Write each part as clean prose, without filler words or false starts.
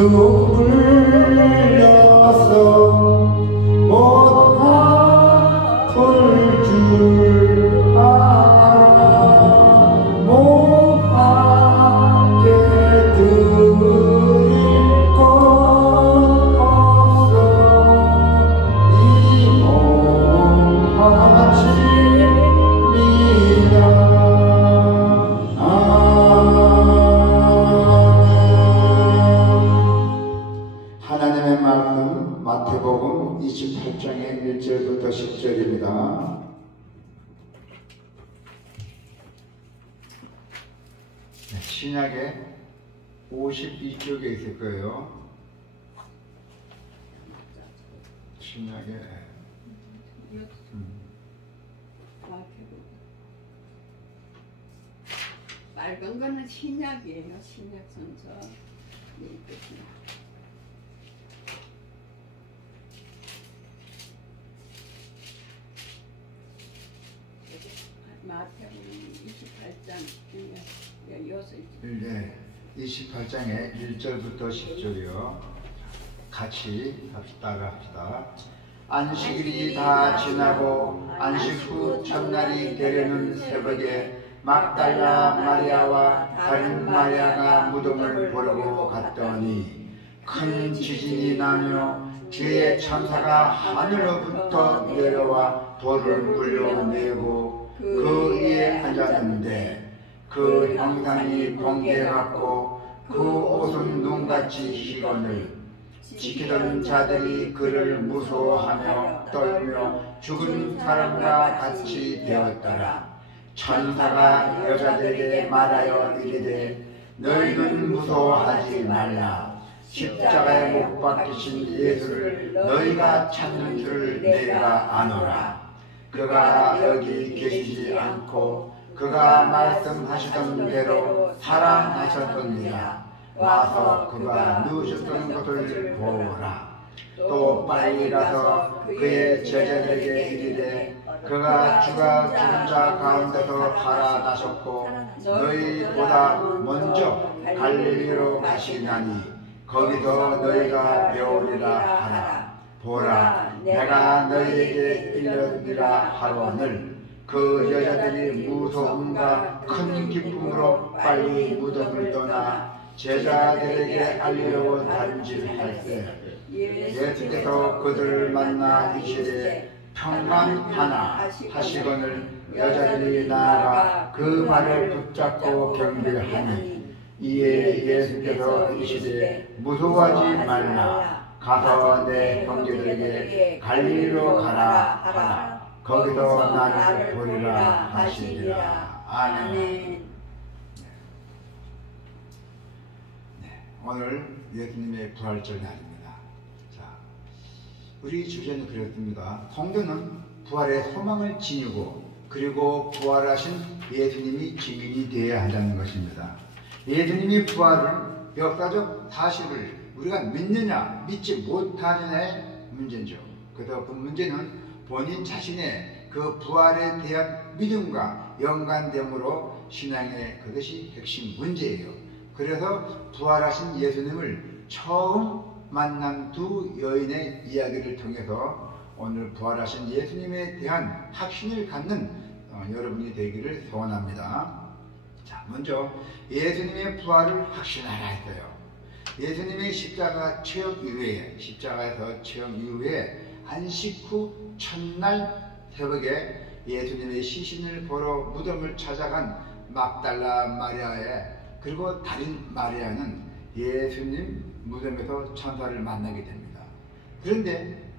눈물 흘려서 못 아플 줄 알아 못 받게 드릴 것 없어 이 몸 바칩니다. 하나님의 말씀 마태복음 28장의 1절부터 10절입니다. 신약에 52쪽에 있을 거예요. 신약에 빨간 거는 신약이에요. 신약 성서. 마태복음 28장 28장의 1절부터 10절이요. 같이 따라합시다. 안식일이 다 지나고 안식 후 첫날이 되려는 새벽에 막달라 마리아와 다른 마리아가 무덤을 보려고 갔더니 큰 지진이 나며 주의 천사가 하늘로부터 내려와 돌을 굴려내고 그 위에 앉았는데 그 형상이 번개 같고 그 옷은 눈같이 희거늘 지키던 자들이 그를 무서워하며 떨며 죽은 사람과 같이 되었더라. 천사가 여자들에게 말하여 이르되 너희는 무서워하지 말라. 십자가에 못 박히신 예수를 너희가 찾는 줄 내가 아노라. 그가 여기 계시지 않고 그가 말씀하시던 대로 살아나셨느니라. 와서 그가 누우셨던 것을 보라. 또 빨리 가서 그의 제자들에게 이르되 그가 죽은 자 가운데서 살아나셨고 너희보다 먼저 갈릴리로 가시나니 거기서 너희가 배우리라 하라. 보라, 내가 너희에게 일러드리라 하거늘. 그 여자들이 무서움과 큰 기쁨으로 빨리 무덤을 떠나 제자들에게 알리려고 단질할세. 예수께서 그들을 만나 이르시되 평강하나 하시거늘 여자들이 나아가 그 말을 붙잡고 경배하니 이에 예수께서 이르시되 무서워하지 말라. 가서 내 형제들에게 갈릴리로 가라 하라. 거기서 나를 보리라 하시니라. 아멘. 오늘 예수님의 부활절 날입니다. 자, 우리 주제는 그렇습니다. 성도는 부활의 소망을 지니고 그리고 부활하신 예수님이 증인이 되어야 한다는 것입니다. 예수님이 부활을 역사적 사실을 우리가 믿느냐 믿지 못하느냐의 문제죠. 그래서 그 문제는 본인 자신의 그 부활에 대한 믿음과 연관됨으로 신앙의 그것이 핵심 문제예요. 그래서 부활하신 예수님을 처음 만난 두 여인의 이야기를 통해서 오늘 부활하신 예수님에 대한 확신을 갖는 여러분이 되기를 소원합니다. 자, 먼저 예수님의 부활을 확신하라 했어요. 예수님의 십자가 체험 이후에, 십자가에서 체험 이후에 안식 후 첫날 새벽에 예수님의 시신을 보러 무덤을 찾아간 막달라 마리아의 그리고 다른 마리아는 예수님 무덤에서 천사를 만나게 됩니다. 그런데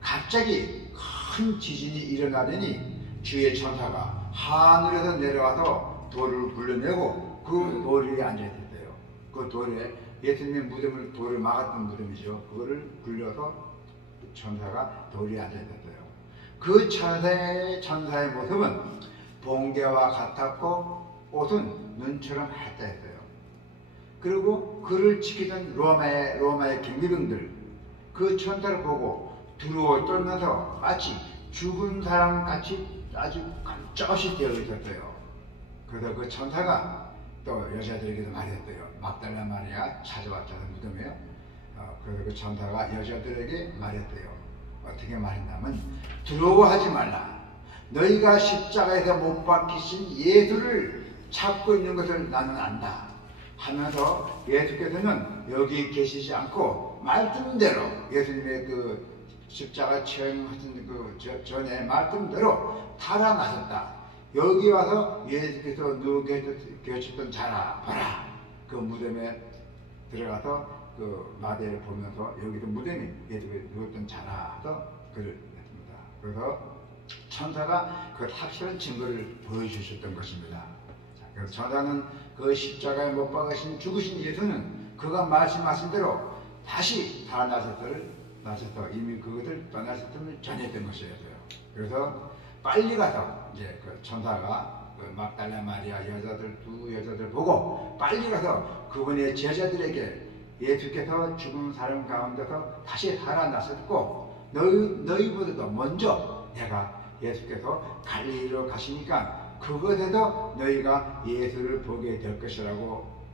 갑자기 큰 지진이 일어나더니 주의 천사가 하늘에서 내려와서 돌을 굴려내고 그 돌 위에 앉아있었어요. 그 돌에 예수님의 무덤을 돌을 막았던 무덤이죠. 그거를 굴려서 천사가 돌 위에 앉아있었어요. 그 천사의 모습은 번개와 같았고 옷은 눈처럼 하얗다했어요. 그리고 그를 지키던 로마의 경비병들 그 천사를 보고 두려워 떨면서 마치 죽은 사람 같이 아주 깜짝없이 되어 있었어요. 그래서 그 천사가 또 여자들에게도 말했대요. 막달라 마리아 찾아왔잖아요. 무덤에요. 그래서 그 천사가 여자들에게 말했대요. 어떻게 말했냐면 두려워하지 말라. 너희가 십자가에서 못 박히신 예수를 찾고 있는 것을 나는 안다 하면서 예수께서는 여기 계시지 않고 말씀대로 계수님의 그 십자가 체험하신 그 전에 말씀대로 살아나셨다. 여기 와서 예수께서 누워 계셨던 자라 봐라. 그 무덤에 들어가서 그 마대를 보면서 여기도 무덤에 예수께서 누웠던 자라 해서 글을 냈습니다. 그래서 천사가 그 확실한 증거를 보여주셨던 것입니다. 그래서 천사는 그 십자가에 못 박으신 죽으신 예수는 그가 말씀하신 대로 다시 살아나셔서 이미 그것을 떠나셨음을 전했던 것이었어요. 그래서 빨리 가서 이제 그 천사가 그 막달라 마리아 두 여자들 보고 빨리 가서 그분의 제자들에게 예수께서 죽은 사람 가운데서 다시 살아나셨고 너희보다도 먼저 내가 예수께서 갈릴리로 가시니까 그것에서 너희가 예수를 보게 될 것이라고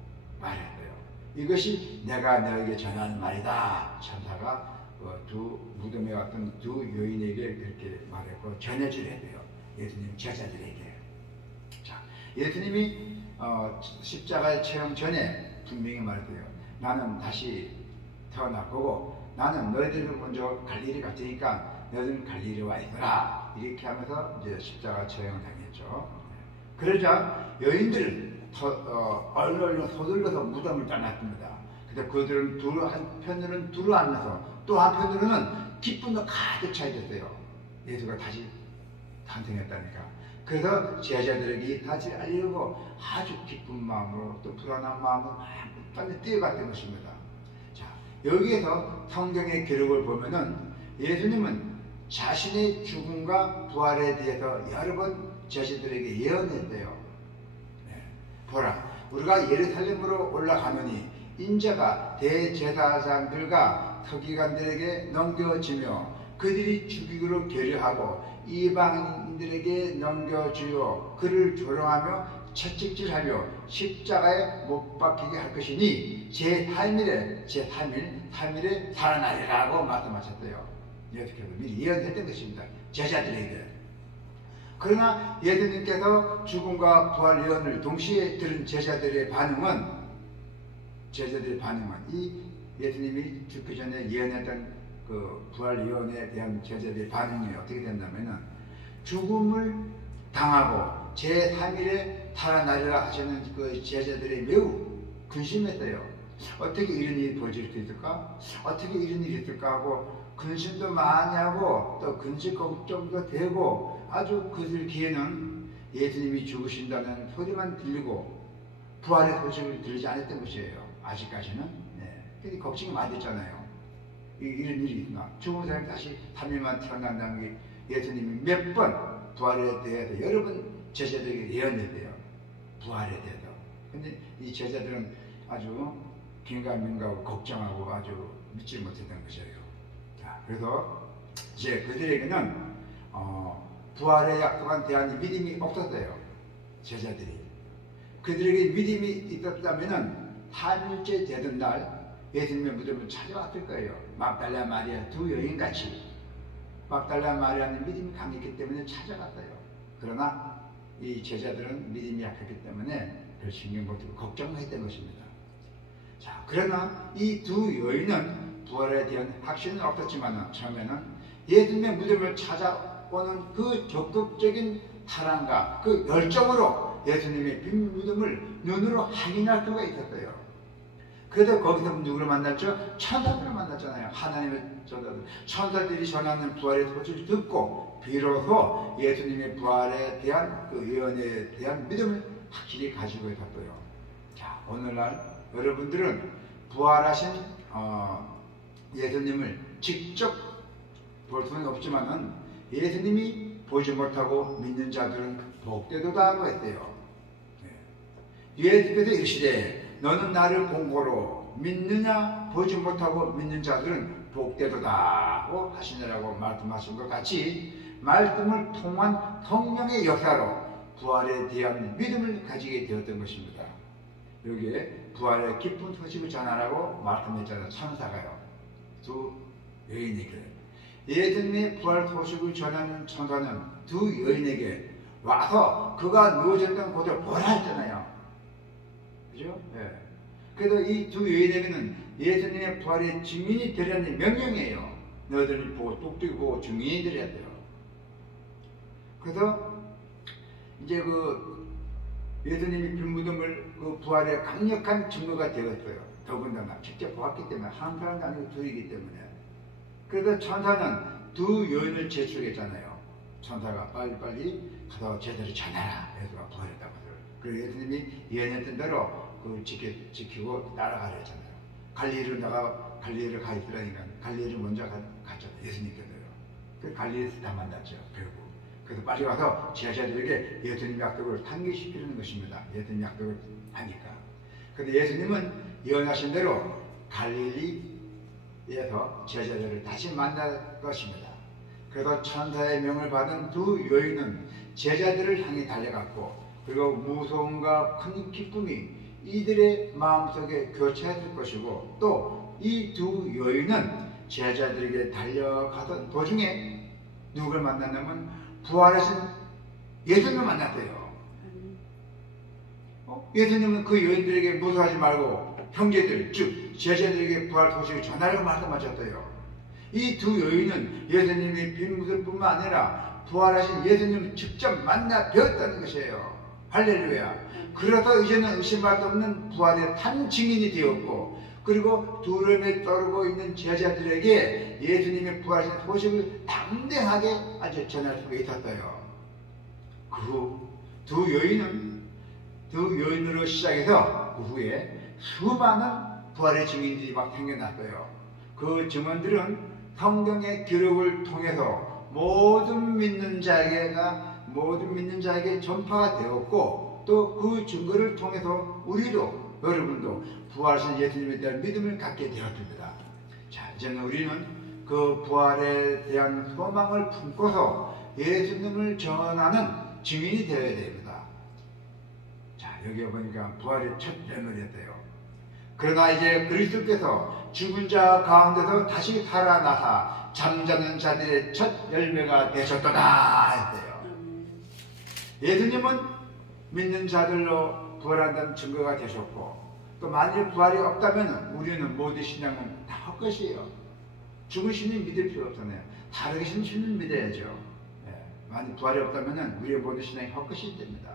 말했어요. 이것이 내가 너에게 전하는 말이다. 천사가 두 무덤에 왔던 두 여인에게 그렇게 말했고 전해주려야 돼요. 예수님 제자들에게. 자, 예수님이 십자가의 체험 전에 분명히 말했어요. 나는 다시 태어날 거고 나는 너희들 먼저 갈릴리 갈 테니까 너희들은 갈릴리 와 있어라. 이렇게 하면서 이제 십자가 체험을 당했죠. 그러자 여인들은 얼른 서둘러서 무덤을 떠났습니다. 근데 그들은 한편으로는 두려워하면서 또 한편으로는 기쁨도 가득 차 있었어요. 예수가 다시 탄생했다니까. 그래서 제자들에게 이 사실을 알리려고 아주 기쁜 마음으로 또 불안한 마음으로 막 뛰어갔던 것입니다. 자, 여기에서 성경의 기록을 보면은 예수님은 자신의 죽음과 부활에 대해서 여러 번 제자들에게 예언했대요. 네. 보라, 우리가 예루살렘으로 올라가노니 인자가 대제사장들과 서기관들에게 넘겨지며 그들이 죽이기로 결의하고 이방인들에게 넘겨주어 그를 조롱하며 채찍질하며 십자가에 못 박히게 할 것이니 제3일에 살아나리라고 말씀하셨대요. 예수께서 미리 예언했던 것입니다. 제자들에게. 그러나 예수님께서 죽음과 부활 예언을 동시에 들은 제자들의 반응은 이 예수님이 죽기 전에 예언했던 그 부활 예언에 대한 제자들의 반응이 어떻게 됐냐면은 죽음을 당하고 제3일에 살아나리라 하시는 그 제자들이 매우 근심했어요. 어떻게 이런 일이 벌어질 수 있을까? 어떻게 이런 일이 있을까 하고 근심도 많이 하고 또 근심 걱정도 되고 아주 그들 귀에는 예수님이 죽으신다는 소리만 들리고 부활의 소식을 들리지 않았던 것이에요. 아직까지는. 네. 근데 걱정이 많이 됐잖아요. 이런 일이 있나? 죽은 사람이 다시 3일만 태어난다는 게 예수님이 몇 번 부활에 대해서 여러 번 제자들에게 예언했대요. 부활에 대해서. 근데 이 제자들은 아주 긴가민가하고 걱정하고 아주 믿지 못했던 것이에요. 자, 그래서 이제 그들에게는 부활의 약속에 대한 믿음이 없었어요. 제자들이. 그들에게 믿음이 있었다면은 3일째 되던 날 예수님의 무덤을 찾아왔을 거예요. 막달라 마리아 두 여인같이. 막달라 마리아는 믿음이 강했기 때문에 찾아갔어요. 그러나 이 제자들은 믿음이 약했기 때문에 별 신경 못 쓰고 걱정했던 것입니다. 자, 그러나 이 두 여인은 부활에 대한 확신은 없었지만 처음에는 예수님의 무덤을 찾아오는 그 적극적인 사랑과 그 열정으로 예수님의 빈 무덤을 눈으로 확인할 수가 있었어요. 그래서 거기서 누구를 만났죠? 천사들을 만났잖아요. 하나님의 천사들. 천사들이 전하는 부활의 소식을 듣고 비로소 예수님의 부활에 대한 그 예언에 대한 믿음을 확실히 가지고 있었어요. 자, 오늘날 여러분들은 부활하신 예수님을 직접 볼 수는 없지만은 예수님이 보지 못하고 믿는 자들은 복되도다 하고 했대요. 예수께서 이르시되 너는 나를 본고로 믿느냐? 보지 못하고 믿는 자들은 복되도다 하고 하시느라고 말씀하신 것 같이 말씀을 통한 성령의 역사로 부활에 대한 믿음을 가지게 되었던 것입니다. 여기에 부활의 기쁜 소식을 전하라고 말씀했잖아요. 천사가요. 두 여인에게. 예수님의 부활 소식을 전하는 천사는 두 여인에게 와서 그가 누워졌던 곳을 보라 했잖아요. 그죠? 예. 그래서 이 두 여인에게는 예수님의 부활의 증인이 되라는 명령이에요. 너희들이 보고 똑똑히 보고 증인이 되어야 돼요. 그래서 이제 그 예수님이 빈무덤을 그 부활의 강력한 증거가 되었어요. 더군다나 직접 보았기 때문에 한 사람도 아니고 둘이기 때문에. 그래서 천사는 두 여인을 제출했잖아요. 천사가 빨리빨리 가서 제대로 전하라. 예수가 부활했다고. 그리고 예수님이 예언했던 대로 그걸 지키고 따라가려 했잖아요. 갈릴리를 가 있으라니까 갈릴리를 먼저 갔잖아요. 예수님께서요. 그 갈릴리에서 다 만났죠. 결국. 그래서 빨리 가서 제자들에게 예수님 약속을 상기시키는 것입니다. 예수님 약속을 하니까. 그런데 예수님은 예언하신 대로 갈릴리에서 제자들을 다시 만날 것입니다. 그래서 천사의 명을 받은 두 여인은 제자들을 향해 달려갔고, 그리고 무서움과 큰 기쁨이 이들의 마음속에 교차했을 것이고, 또 이 두 여인은 제자들에게 달려가던 도중에 누굴 만났냐면 부활하신 예수님을 만났대요. 예수님은 그 여인들에게 무서워하지 말고 형제들, 즉 제자들에게 부활 소식을 전하라고 말씀하셨대요. 이 두 여인은 예수님의 빈무덤뿐만 아니라 부활하신 예수님을 직접 만나 뵈었다는 것이에요. 할렐루야. 그래서 이제는 의심할 수 없는 부활의 산 증인이 되었고, 그리고 두려움에 떨고 있는 제자들에게 예수님의 부활하신 소식을 담대하게 아주 전할 수가 있었어요. 그 후 두 여인으로 시작해서 그 후에 수많은 부활의 증인들이 막 생겨났어요. 그 증언들은 성경의 기록을 통해서 모든 믿는 자에게 전파가 되었고, 또 그 증거를 통해서 우리도, 여러분도 부활하신 예수님에 대한 믿음을 갖게 되었습니다. 자, 이제는 우리는 그 부활에 대한 소망을 품고서 예수님을 전하는 증인이 되어야 됩니다. 자, 여기 보니까 부활의 첫 열매였대요. 그러나 이제 그리스도께서 죽은 자 가운데서 다시 살아나사 잠자는 자들의 첫 열매가 되셨도다 했대요. 예수님은 믿는 자들로 부활한다는 증거가 되셨고, 또 만일 부활이 없다면 우리는 모든 신앙은 다 헛것이에요. 죽으시는 믿을 필요 없잖아요. 살아계신 주는 믿어야죠. 만일 부활이 없다면 우리의 모든 신앙이 헛것이 됩니다.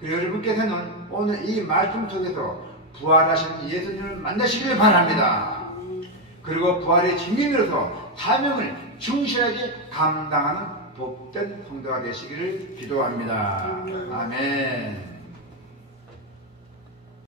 그리고 여러분께서는 오늘 이 말씀 속에서 부활하신 예수님을 만나시길 바랍니다. 그리고 부활의 증인으로서 사명을 충실하게 감당하는 복된 성도가 되시기를 기도합니다. 아멘.